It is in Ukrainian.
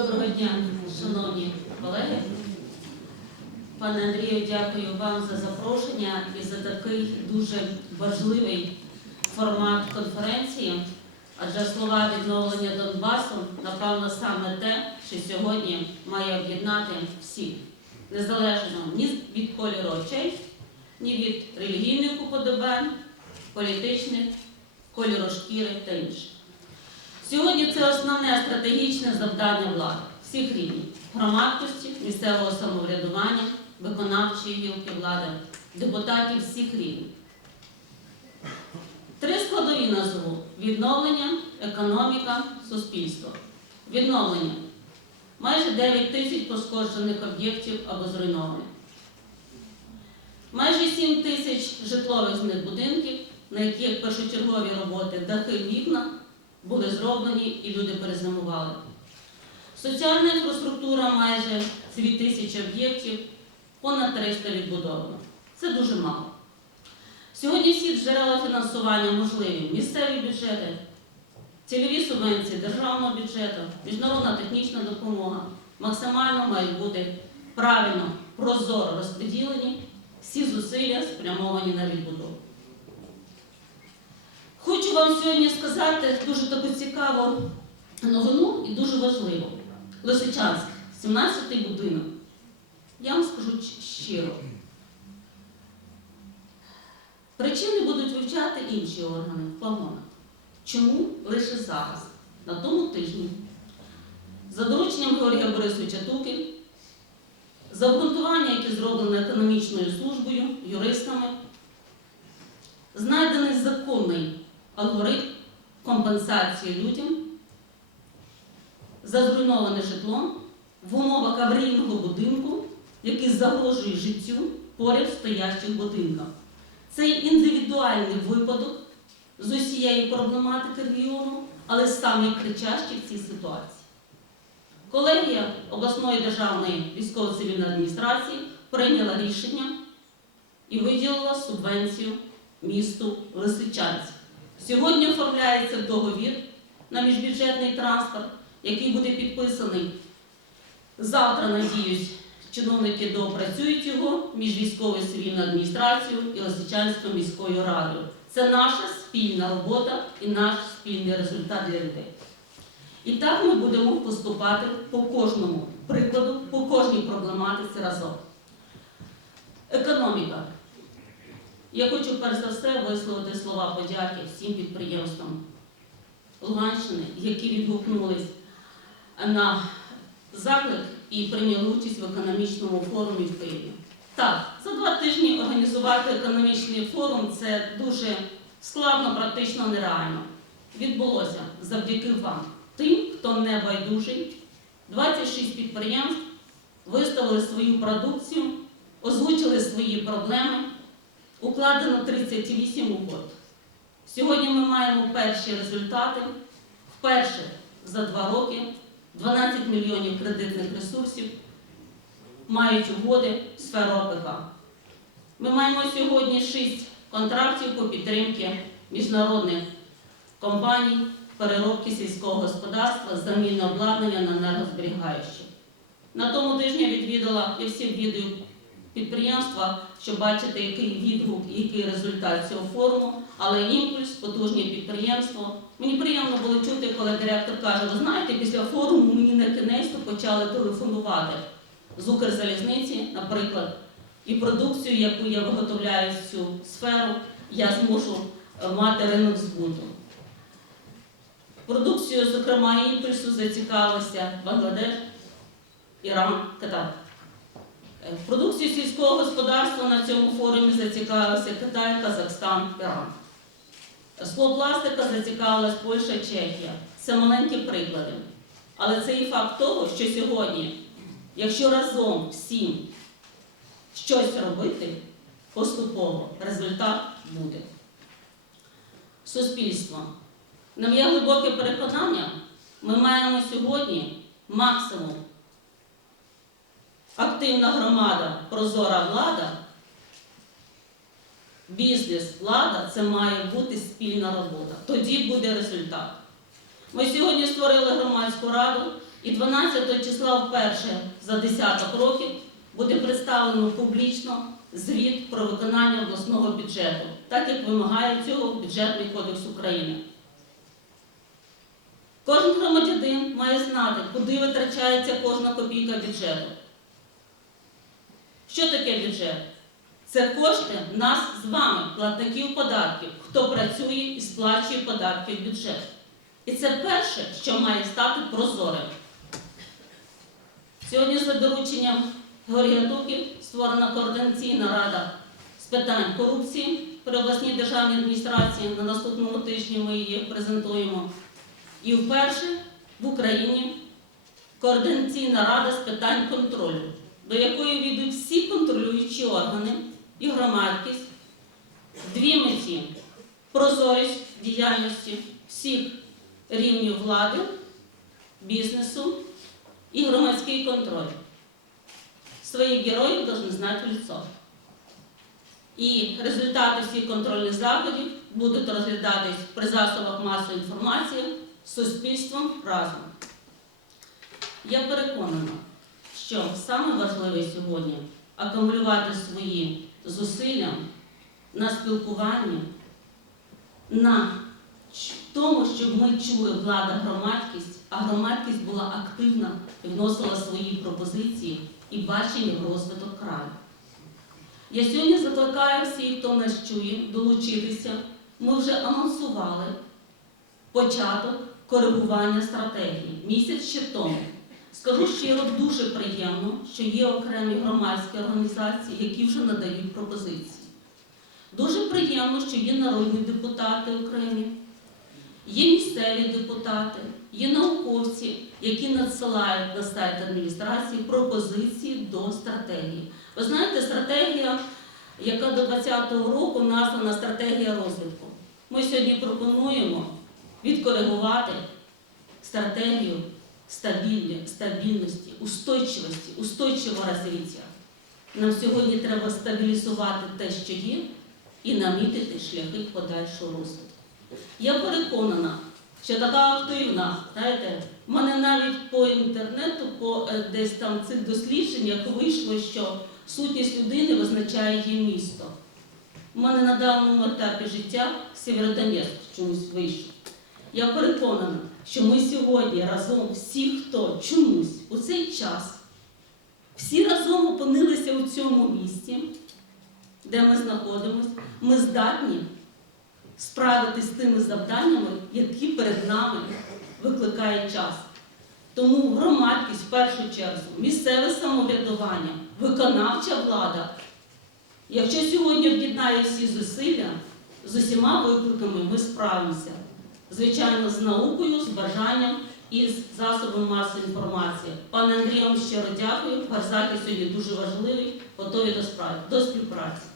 Доброго дня, шановні колеги. Пане Андрію, дякую вам за запрошення і за такий дуже важливий формат конференції. Адже слова відновлення Донбасу, напевно, саме те, що сьогодні має об'єднати всіх, незалежно ні від кольору очей, ні від релігійних уподобань, політичних, кольору шкіри та інших. Сьогодні це основне стратегічне завдання влади всіх рівнів громадськості, місцевого самоврядування, виконавчої гілки влади, депутатів всіх рівнів. Три складові назву відновлення, економіка, суспільство. Відновлення. Майже 9 тисяч пошкоджених об'єктів або зруйнованих. Майже 7 тисяч житлових будинків, на яких першочергові роботи дахи вікна були зроблені і люди перезимували. Соціальна інфраструктура майже 2 тисячі об'єктів, понад 300 відбудовано. Це дуже мало. Сьогодні всі джерела фінансування можливі місцеві бюджети, цільові субвенції державного бюджету, міжнародна технічна допомога максимально мають бути правильно, прозоро розподілені, всі зусилля спрямовані на відбудову. Хочу вам сьогодні сказати дуже таку цікаву новину і дуже важливу. Лисичанськ, 17-й будинок. Я вам скажу щиро. Причини будуть вивчати інші органи в. Чому лише зараз, на тому тижні, за дорученням Георгія Борисовича Туки, за обґрунтування, яке зроблено економічною службою, юристами, знайдений законний алгоритм компенсації людям за зруйноване житло в умовах аварійного будинку, який загрожує життю поряд стоящих будинках. Цей індивідуальний випадок з усієї проблематики регіону, але самий кричащий в цій ситуації. Колегія обласної державної військово-цивільної адміністрації прийняла рішення і виділила субвенцію місту Лисичанськ. Сьогодні оформляється договір на міжбюджетний транспорт, який буде підписаний завтра, надіюсь, чиновники доопрацюють його між військовою цивільною адміністрацією і Лисичанською міською радою. Це наша спільна робота і наш спільний результат для людей. І так ми будемо поступати по кожному прикладу, по кожній проблематиці разом. Економіка. Я хочу перш за все висловити слова подяки всім підприємствам Луганщини, які відгукнулись на заклик і прийняли участь в економічному форумі в Києві. Так, за два тижні організувати економічний форум це дуже складно, практично нереально. Відбулося завдяки вам, тим, хто не байдужий. 26 підприємств виставили свою продукцію, озвучили свої проблеми. Укладено 38 угод. Сьогодні ми маємо перші результати. Вперше за два роки 12 мільйонів кредитних ресурсів мають угоди в сферу ОПК. Ми маємо сьогодні 6 контрактів по підтримці міжнародних компаній переробки сільського господарства, заміни обладнання на енергозберігаючі. На тому тижні відвідала я всі відео підприємства, щоб бачити, який відгук і який результат цього форуму, але імпульс, потужне підприємство. Мені приємно було чути, коли директор каже, ви знаєте, після форуму мені на кінець почали телефонувати з Укрзалізниці, наприклад, і продукцію, яку я виготовляю в цю сферу, я зможу е, мати ринок збуту. Продукцію, зокрема, імпульсу зацікавився Бангладеш, Іран, Китай. Е, продукцію сільського господарства на цьому форумі зацікавився Китай, Казахстан, Іран. Склопластика зацікавилась Польща, Чехія. Це маленькі приклади. Але це і факт того, що сьогодні, якщо разом всім щось робити, поступово результат буде. Суспільство. На моє глибоке переконання, ми маємо сьогодні максимум активна громада, прозора влада, бізнес, влада це має бути спільна робота. Тоді буде результат. Ми сьогодні створили громадську раду, І 12 числа вперше за десяток років буде представлено публічно звіт про виконання обласного бюджету, так як вимагає цього бюджетний кодекс України. Кожен громадянин має знати, куди витрачається кожна копійка бюджету. Що таке бюджет? Це кошти нас з вами, платників податків, хто працює і сплачує податки в бюджет. І це перше, що має стати прозорим. Сьогодні за дорученням Георгія Дуків створена координаційна рада з питань корупції при обласній державній адміністрації. На наступному тижні ми її презентуємо. І вперше в Україні координаційна рада з питань контролю, до якої війдуть всі контролюючі органи і громадськість. Дві меті прозорість діяльності всіх рівнів влади, бізнесу і громадський контроль. Своїх героїв повинні знати в лицо. І результати всіх контрольних заходів будуть розглядатись при засобах масової інформації суспільством разом. Я переконана, що саме важливе сьогодні акумулювати свої зусилля на спілкуванні, на тому, щоб ми чули влада громадськість, а громадськість була активна і вносила свої пропозиції і бачення в розвиток краю. Я сьогодні закликаю всіх, хто нас чує, долучитися. Ми вже анонсували початок коригування стратегії місяць ще тому. Скажу щиро, дуже приємно, що є окремі громадські організації, які вже надають пропозиції. Дуже приємно, що є народні депутати окремі, є місцеві депутати, є науковці, які надсилають на сайт адміністрації пропозиції до стратегії. Ви знаєте, стратегія, яка до 2020 року названа стратегія розвитку. Ми сьогодні пропонуємо відкоригувати стратегію стабільності, устойчивості, устойчивого розвиття. Нам сьогодні треба стабілізувати те, що є, і намітити шляхи подальшого розвитку. Я переконана, що така активна, знаєте, в мене навіть по інтернету, по е, десь там цих дослідженнях вийшло, що сутність людини визначає її місто. У мене на даному етапі життя Сєвєродонецьк чомусь вийшов. Я переконана, що ми сьогодні разом всі, хто чомусь у цей час, всі разом опинилися у цьому місці, де ми знаходимося, ми здатні справитися з тими завданнями, які перед нами викликає час. Тому громадськість в першу чергу, місцеве самоврядування, виконавча влада. Якщо сьогодні об'єднає всі зусилля, з усіма викликами ми справимося. Звичайно, з наукою, з бажанням і з засобами масової інформації. Пане Андрію, вам щиро дякую. Захід сьогодні дуже важливий, готові до справи, до співпраці.